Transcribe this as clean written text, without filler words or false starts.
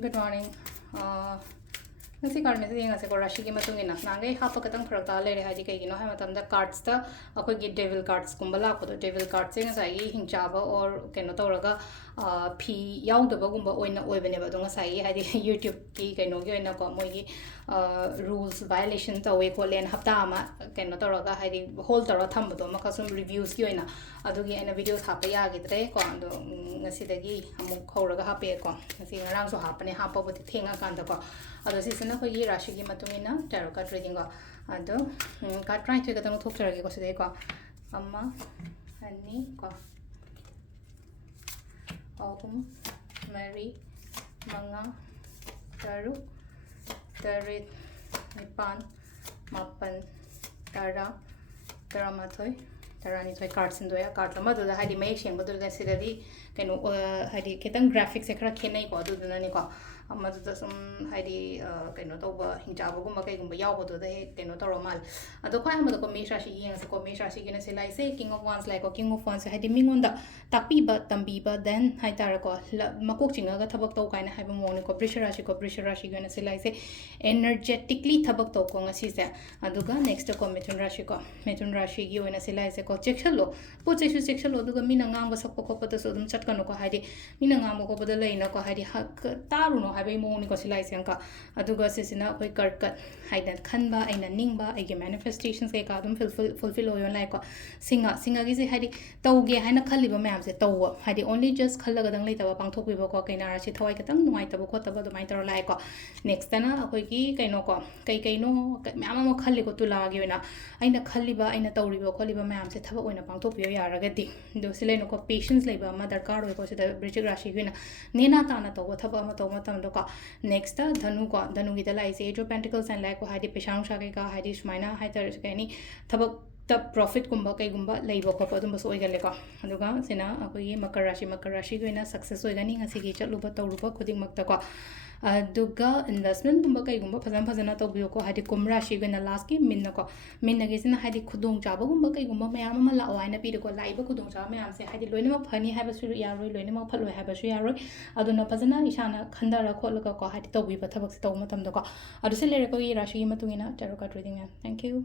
Good morning. Ngasi card message ngasi ko Rashi ki matung ina nangai hapa katang phrakta le re haji kai gino ha matam da cards ta akoi gi devil cards kumbala ko devil cards nga sai gi hinchaba or keno toraga phi yaw da bagumba oina oibene ba donga sai haji YouTube ki keno gi oina ko moi gi rules violation ta we ko len hapta ama keno toraga haji hold tora thamba do makasum reviews ki oina adugi ena videos hapa ya gidre ko ando ngasi dagi amuk khoraga hape ko ngasi ngarang so hapane hapa boti thenga kan da ko ado sisana ko gi rashi gi matungina tarot card reading ko ado card try to gatang thok charagi ko sidai ko amma ani ko ahum mari manga taru tarit nipan mapan tara taramathoi tarani thoi cards indoya card lama do hadi mai sheng bodu da sidadi kenu hadi ketang graphics ekra khenai ko adu dana ni ko amma da sum hadi kenu to ba hinjaba gumba kai gumba yaw bodu da kenu to romal ado khoi amma ko mesha shi yang ko mesha shi gina silai se king of wands like ko king of wands hadi mingonda takpi ba tambi ba then hai tar ko makok chinga ga thabak to kaina haiba moni ko pressure shi gina silai se energetically thabak to ko ngasi se aduga next ko methun rashi gi oina silai se ko chekshalo po chesu chekshalo aduga mina ngam ba sakko ko pata so dum chatkano ko hadi mina ngam ko pada leina ko hadi hak taru no haibai moni ko silai se ka aduga sesina koi kat haidan khanba aina ningba aige manifestations ke ka dum fulfill oyon lai ko singa gi se hadi tawge haina khaliba mayam se taw hadi only just khallaga dang lai tawa pangthok pi ba ko kaina ra chi thawai katang nuai taba ko taba dumai tar lai ko next tana akoi gi kaino ko kaino mayam mo khalli ko tula gi na aina khaliba aina tawriba khaliba mayam se thaba oina pangthok pi yaraga di do sile no ko patience lai ba ma darkar oi ko se da bridge rashi gi na nena ta na to thaba ma to ma tam do ko next ta dhanu gi da lai se age of pentacles and like ko hadi peshang sha ka hadi smaina hai tar se ni thaba the profit kumba kai gumba leiba ko padum bas oigale ko aduga sina akoi makar rashi go ina success oigani ngasi gi chatlu ba tawru ba khuding makta ko aduga investment gumba kai gumba phajana to biyo ko hadi kum rashi go na last ki minna gi sina hadi khudong chaba gumba kai gumba mayam ma la waina pi ko laiba khudong chaba mayam se hadi loina ma phani haba su ya roi loina ma phaloi haba su ya roi aduna phajana isana khandara kholaga ko hadi to bi ba thabak se to matam do ko adu se lere ko rashi gi matungina tarot card reading thank you